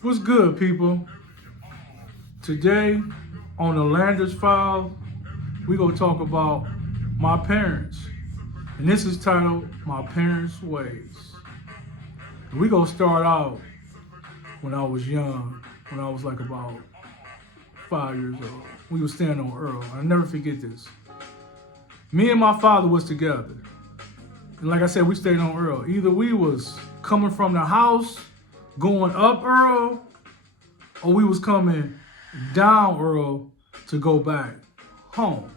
What's good, people? Today on the Landers File, we gonna talk about my parents, and this is titled "My Parents' Ways." We gonna start out when I was young, when I was like about 5 years old. We was staying on Earl. I never forget this. Me and my father was together, and like I said, we stayed on Earl. Either we was coming from the house, going up Earl, or we was coming down Earl to go back home.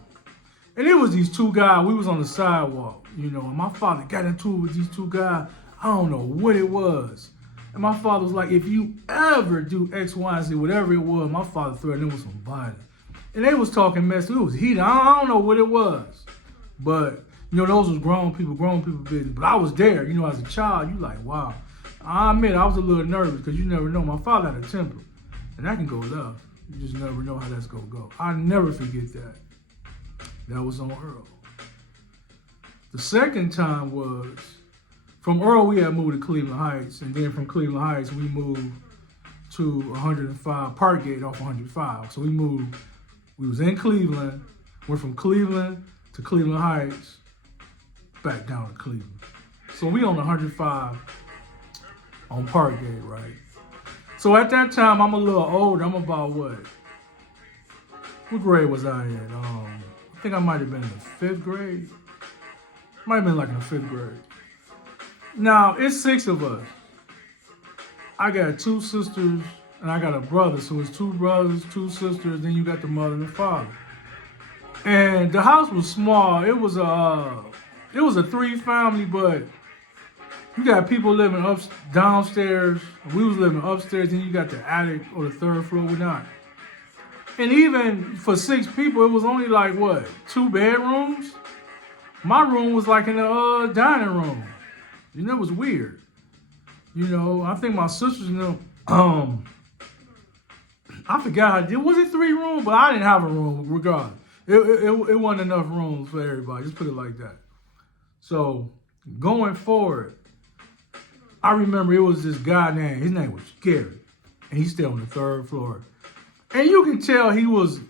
And it was these two guys, we was on the sidewalk, and my father got into it with these two guys. I don't know what it was. And my father was like, if you ever do X, Y, and Z, whatever it was, my father threatened them with some violence. And they was talking mess. It was heated. I don't know what it was. But, those was grown people business. But I was there, as a child, you like, wow. I admit I was a little nervous because you never know. My father had a temper. And that can go left. You just never know how that's going to go. I never forget that. That was on Earl. The second time was, from Earl, we had moved to Cleveland Heights. And then from Cleveland Heights, we moved to 105, Parkgate off 105. So we was in Cleveland, went from Cleveland to Cleveland Heights, back down to Cleveland. So we on 105 on Parkgate, right? So at that time, I'm a little older. I'm about what? What grade was I in? I think I might have been in the fifth grade. Might have been like in the fifth grade. Now, it's six of us. I got two sisters and I got a brother. So it's two brothers, two sisters, then you got the mother and the father. And the house was small. It was a three family, but you got people living downstairs. We was living upstairs. Then you got the attic or the third floor, whatnot. And even for six people, it was only like what, 2 bedrooms. My room was like in the dining room. It was weird. I think my sisters I forgot how it was it 3 rooms, but I didn't have a room regardless. It wasn't enough rooms for everybody. Just put it like that. So going forward, I remember it was this guy his name was Gary, and he stayed on the third floor. And you can tell he was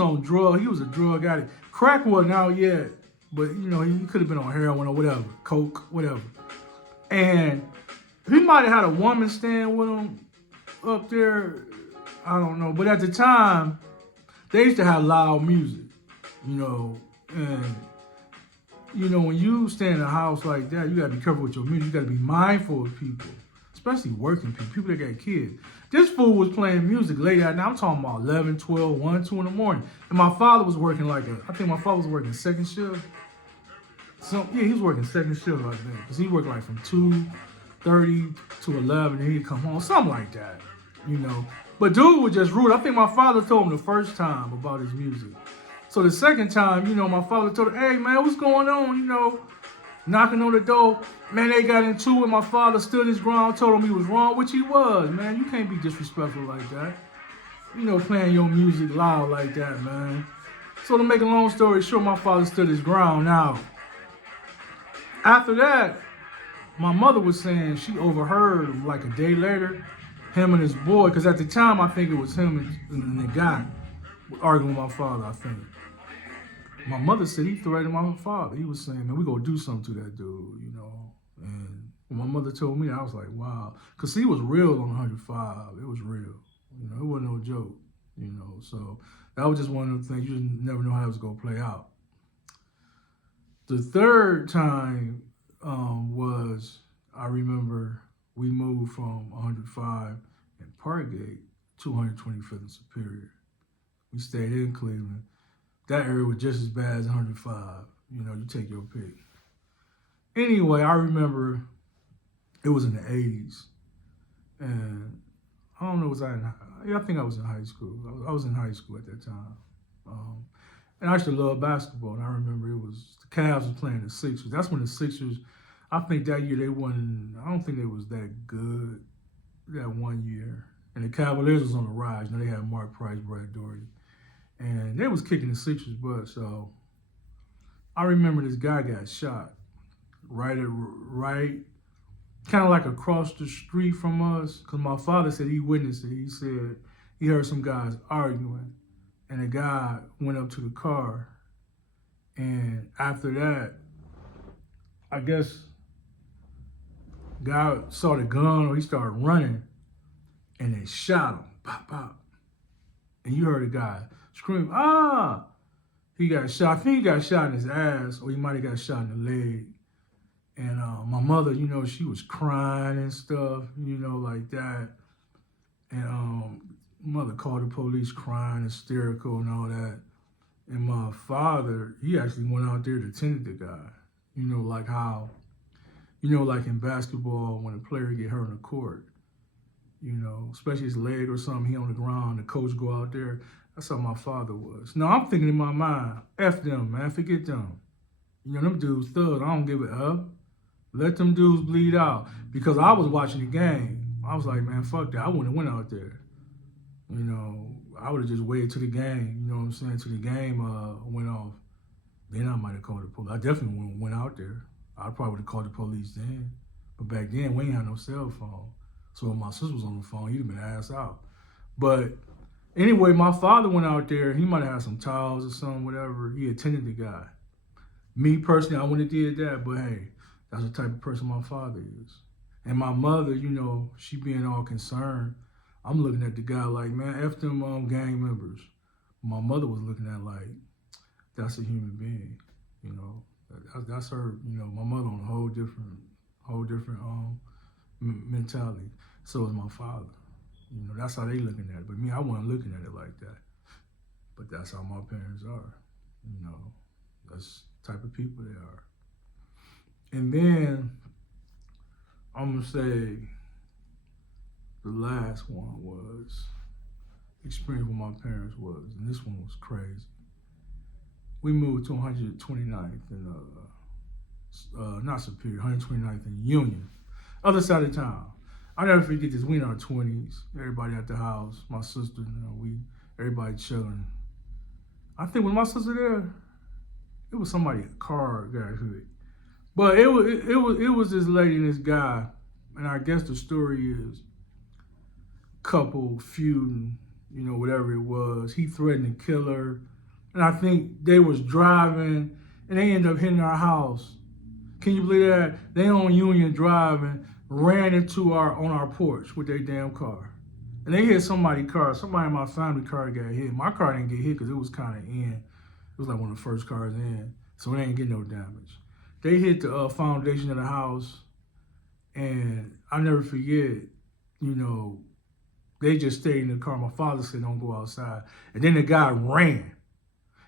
on drugs. He was a drug addict. Crack wasn't out yet, but he could have been on heroin or whatever, coke, whatever. And he might have had a woman staying with him up there. I don't know. But at the time, they used to have loud music, and when you stay in a house like that, you gotta be careful with your music. You gotta be mindful of people, especially working people that got kids. This fool was playing music late at night. I'm talking about 11, 12, 1, 2 in the morning. And my father was working I think my father was working second shift. So, yeah, he was working second shift like that. Because he worked like from 2:30 to 11, and he'd come home, something like that, But dude was just rude. I think my father told him the first time about his music. So the second time, my father told him, hey, man, what's going on, knocking on the door. Man, they got into it. My father stood his ground, told him he was wrong, which he was, man. You can't be disrespectful like that. Playing your music loud like that, man. So to make a long story short, my father stood his ground. Now, after that, my mother was saying she overheard like a day later, him and his boy, because at the time, I think it was him and the guy arguing with my father, I think. My mother said he threatened my father. He was saying, man, we gonna do something to that dude, And when my mother told me, I was like, wow. Because he was real on 105. It was real. It wasn't no joke, So that was just one of the things. You just never know how it was gonna play out. The third time was, I remember we moved from 105 in Parkgate to 125th and Superior. We stayed in Cleveland. That area was just as bad as 105. You take your pick. Anyway, I remember it was in the 80s. And I don't know, I think I was in high school. I was in high school at that time. And I used to love basketball. And I remember the Cavs was playing the Sixers. That's when the Sixers, I think that year they won, I don't think they was that good that one year. And the Cavaliers was on the rise. They had Mark Price, Brad Daugherty. And they was kicking the Sixers' butt. So I remember this guy got shot right kind of like across the street from us, because my father said he witnessed it. He said he heard some guys arguing, and a guy went up to the car, and after that, I guess guy saw the gun or he started running, and they shot him, pop, pop. And you heard a guy scream, ah! He got shot. I think he got shot in his ass, or he might have got shot in the leg. And my mother, you know, she was crying and stuff, you know, like that. And mother called the police crying, hysterical and all that. And my father, he actually went out there to tend the guy. You know, like how, you know, like in basketball, when a player get hurt on the court, you know, especially his leg or something, he on the ground, the coach go out there. That's how my father was. No, I'm thinking in my mind, F them, man, forget them. You know, them dudes thugs, I don't give it up. Let them dudes bleed out. Because I was watching the game. I was like, man, fuck that. I wouldn't have went out there. You know, I would have just waited till the game, you know what I'm saying, till the game went off. Then I might have called the police. I definitely wouldn't have went out there. I probably would have called the police then. But back then, we ain't had no cell phone. So if my sister was on the phone, he'd have been ass out. But anyway, my father went out there. He might have had some towels or something, whatever. He attended the guy. Me personally, I wouldn't have did that, but hey, that's the type of person my father is. And my mother, you know, she being all concerned, I'm looking at the guy like, man, F them gang members. My mother was looking at like, that's a human being, you know. That's her, you know, my mother on a whole different mentality. So is my father. You know, that's how they looking at it. But me, I wasn't looking at it like that. But that's how my parents are. You know, that's the type of people they are. And then I'm gonna say the last one was experience with my parents was, and this one was crazy. We moved to 129th and not Superior, 129th and Union, other side of town. I'll never forget this. We in our 20s, everybody at the house, my sister, you know, everybody chilling. I think when my sister there, it was somebody, a car got hit. But it was this lady and this guy, and I guess the story is couple feuding, you know, whatever it was. He threatened to kill her, and I think they was driving, and they ended up hitting our house. Can you believe that? They on Union driving, ran into on our porch with their damn car, and they hit somebody's car. Somebody in my family car got hit. My car didn't get hit because it was kind of in. It was like one of the first cars in, so it ain't get no damage. They hit the foundation of the house, and I never forget, you know, they just stayed in the car. My father said, don't go outside. And then the guy ran.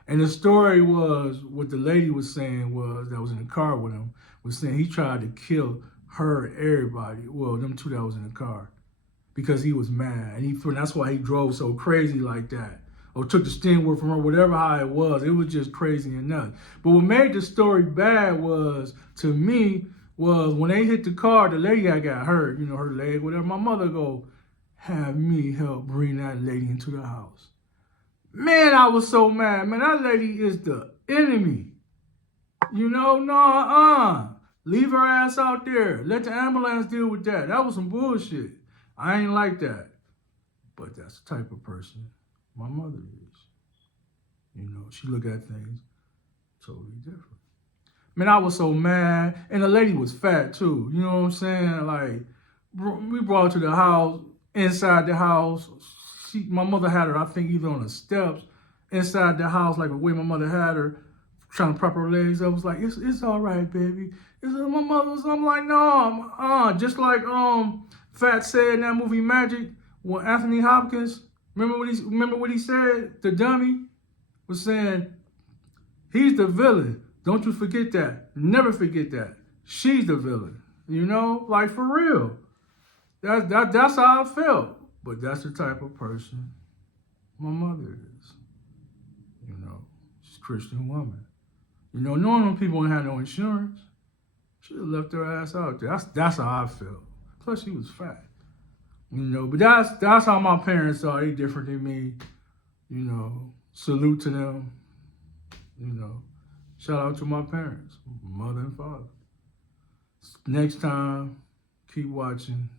And the story was, what the lady was saying was, that was in the car with him, was saying he tried to kill her and everybody. Well, them two that was in the car, because he was mad. And that's why he drove so crazy like that. Or took the steering wheel from her, whatever how it was just crazy and nuts. But what made the story bad was, to me, was when they hit the car, the lady got hurt, you know, her leg, whatever. My mother go, have me help bring that lady into the house. Man, I was so mad. Man, that lady is the enemy. You know, leave her ass out there. Let the ambulance deal with that. That was some bullshit. I ain't like that. But that's the type of person my mother is. You know, she look at things totally different. Man, I was so mad. And the lady was fat too. You know what I'm saying? Like, we brought her to the house, inside the house. My mother had her, I think, either on the steps, inside the house, like the way my mother had her, trying to prop her legs up. I was like, it's all right, baby. My mother was, I'm like, no, just like Fat said in that movie Magic, when Anthony Hopkins, remember what he said? The dummy was saying, he's the villain. Don't you forget that. Never forget that. She's the villain. You know, like for real. That's how I felt. But that's the type of person my mother is. You know, she's a Christian woman. You know, knowing them people ain't had no insurance, she would have left her ass out there. That's how I felt. Plus, she was fat. You know, but that's how my parents are. They different than me. You know, salute to them. You know, shout out to my parents, mother and father. Next time, keep keep watching.